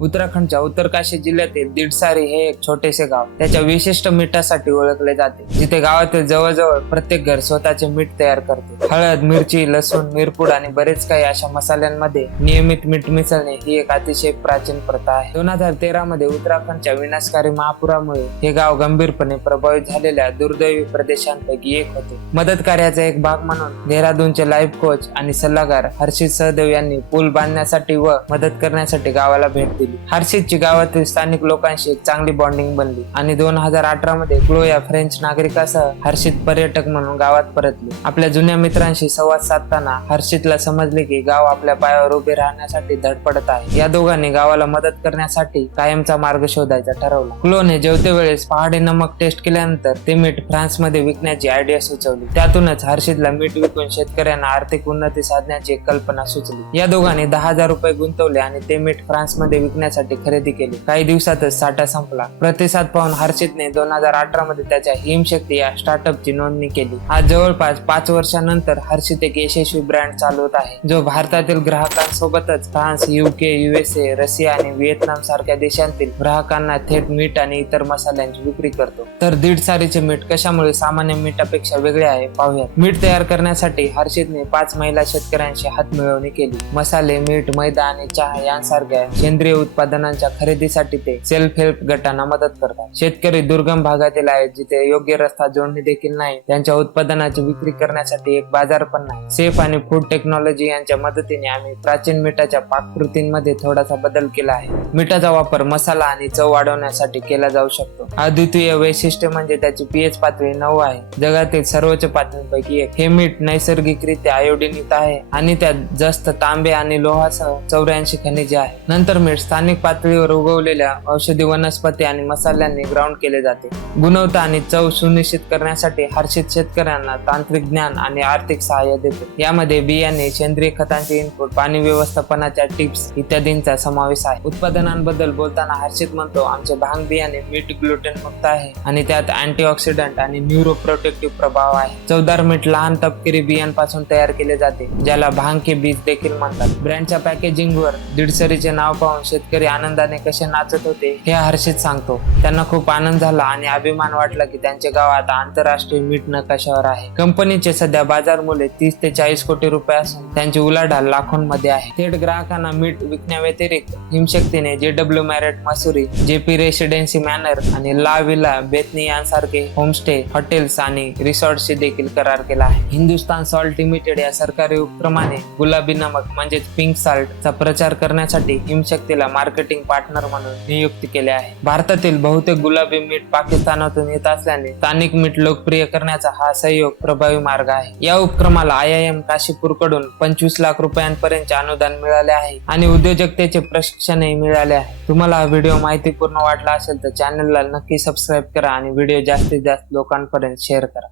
उत्तराखंडच्या उत्तरकाशी जिल्ह्यातील दिडसारी हे एक छोटेसे गाव त्याच्या विशिष्ट मिठासाठी ओळखले जाते, जिथे गावातील जवळजवळ प्रत्येक घर स्वतःचे मीठ तयार करते. हळद, मिरची, लसूण, मिरपूड आणि बरेच काही अशा मसाल्यांमध्ये नियमित मीठ मिसळणे ही एक अतिशय प्राचीन प्रथा आहे. 2013 मध्ये उत्तराखंडच्या विनाशकारी महापुरामुळे हे गाव गंभीरपणे प्रभावित झालेल्या दुर्दैवी प्रदेशांपैकी एक होते. मदत कार्याचा एक भाग म्हणून देहरादूनचे लाईफ कोच आणि सल्लागार हर्षित सहदेव यांनी पूल बांधण्यासाठी व मदत करण्यासाठी गावाला भेट दिली. हर्षितची गावातील स्थानिक लोकांशी एक चांगली बॉन्डिंग बनली आणि 2018 मध्ये क्लो या फ्रेंच नागरिकासह हर्षित पर्यटक म्हणून गावात परतले. आपल्या जुन्या मित्रांशी संवाद साधताना हर्षितला समजले की गाव आपल्या पायावर उभे राहण्यासाठी धडपडत आहे. या दोघांनी गावाला मदत करण्यासाठी कायमचा मार्ग शोधायचा ठरवला. क्लोने जेवते वेळेस पहाडी नमक टेस्ट केल्यानंतर ते मीठ फ्रान्समध्ये विकण्याची आयडिया सुचवली. त्यातूनच हर्षितला मीठ विकून शेतकऱ्यांना आर्थिक उन्नती साधण्याची एक कल्पना सुचली. या दोघांनी 10,000 रुपये गुंतवले आणि ते मीठ फ्रान्समध्ये विकण्यासाठी खरेदी केली. काही दिवसातच साठा संपला. प्रतिसाद पाहून हर्षितने 2018 मध्ये त्याच्या हिमशक्ती या स्टार्टअपची नोंदणी केली. आज जवळपास 5 वर्षांनंतर हर्षित एक यशस्वी ब्रँड चालवत आहे, जो भारतातील ग्राहकांसोबतच फ्रान्स, UK, USA, रशिया आणि व्हिएतनाम सारख्या देशांतील ग्राहकांना थेट मीठ आणि इतर मसाल्यांची विक्री करतो. तर दिडसारीचे मीठ कशामुळे सामान्य मीठापेक्षा वेगळे आहे पाहूयात. मीठ तयार करण्यासाठी हर्षितने 5 महिला शेतकऱ्यांशी हातमिळवणी केली. मसाले, मीठ, मैदा आणि चहा यांसारख्या सेंद्रिय उत्पादनांच्या खरेदीसाठी ते सेल्फ हेल्प गटांना मदत करतात. शेतकरी दुर्गम भागातील आहेत, जिथे योग्य रस्ता जोडणी देखील नाही. त्यांच्या उत्पादनाची विक्री करण्यासाठी एक बाजार पण नाही. सेफ आणि फूड टेक्नॉलॉजी यांच्या मदतीने आम्ही प्राचीन मिठाच्या पाककृतींमध्ये थोडासा बदल केला आहे. मिठाचा वापर मसाला आणि चव वाढवण्यासाठी केला जाऊ शकतो. अद्वितीय वैशिष्ट्य म्हणजे त्याची pH पातळी 9 आहे, जगातील सर्वोच्च पातळींपैकी एक. हे मीठ नैसर्गिकरित्या आयोडीनयुक्त आहे आणि त्यात जास्त तांबे आणि लोहासह 84 खनिजे आहे. नंतर मीठ स्थानिक पातळीवर उगवलेल्या औषधी वनस्पती आणि मसाल्यांनी ग्राउंड केले जाते. गुणवत्ता आणि चव सुनिश्चित करण्यासाठी हर्षित शेतकऱ्यांना तांत्रिक ज्ञान आणि आर्थिक सहाय्य देतो. यामध्ये बियाणे, सेंद्रिय खतांचे इनपुट, पाणी व्यवस्थापनाच्या टिप्स इत्यादींचा समावेश आहे. उत्पादनांबद्दल बोलताना हर्षित म्हणतो, आमचे भांग बियाणे मीठ ग्लुटेन मुक्त आहे आणि त्यात अँटीऑक्सिडंट आणि न्यूरो प्रोटेक्टिव्ह प्रभाव आहे. चवदार मीठ लहान तपकिरी बियांपासून तयार केले जाते, ज्याला भांग के बीज देखील म्हणतात. ब्रँडच्या पॅकेजिंगवर दिडसरीचे नाव पाहून शेतकरी आनंदाने कसे नाचत होते हे हर्षित सांगतो. त्यांना खूप आनंद झाला आणि अभिमान वाटला की त्यांचे गाव आता आंतरराष्ट्रीय मीठ नकाशावर आहे. कंपनीचे सध्या बाजार मूल्य 30 ते 40 कोटी रुपये असून त्यांची उलाढाल लाखोंमध्ये आहे. थेट ग्राहकांना मीठ विकण्याव्यतिरिक्त हिमशक्तीने JW Marriott Mussoorie, JP residency manner आणि ला विला बेथनी यांसारखे होमस्टे, हॉटेल्स आणि रिसॉर्ट्सशी देखील करार केला आहे. हिंदुस्तान सॉल्ट लिमिटेड या सरकारी उपक्रमाने गुलाबी नमक म्हणजेच पिंक साल्ट चा प्रचार करण्यासाठी हिमशक्तीला मार्केटिंग पार्टनर म्हणून नियुक्त केले आहे. भारतातील बहुतेक गुलाबी मीठ पाकिस्तानातून येत असल्याने स्थानिक मीठ लोकप्रिय करण्याचा हा सहयोग प्रभावी मार्ग आहे. या उपक्रमाला IIM काशीपूर कडून 25 लाख रुपयांपर्यंतचे अनुदान मिळाले आहे आणि उद्योजकतेचे प्रशिक्षणही मिळाले आहे. तुम्हाला हा व्हिडिओ माहितीपूर्ण वाटला असेल तर चॅनलला नक्की सबस्क्राईब करा आणि व्हिडिओ जास्तीत जास्त लोकांपर्यंत शेअर करा.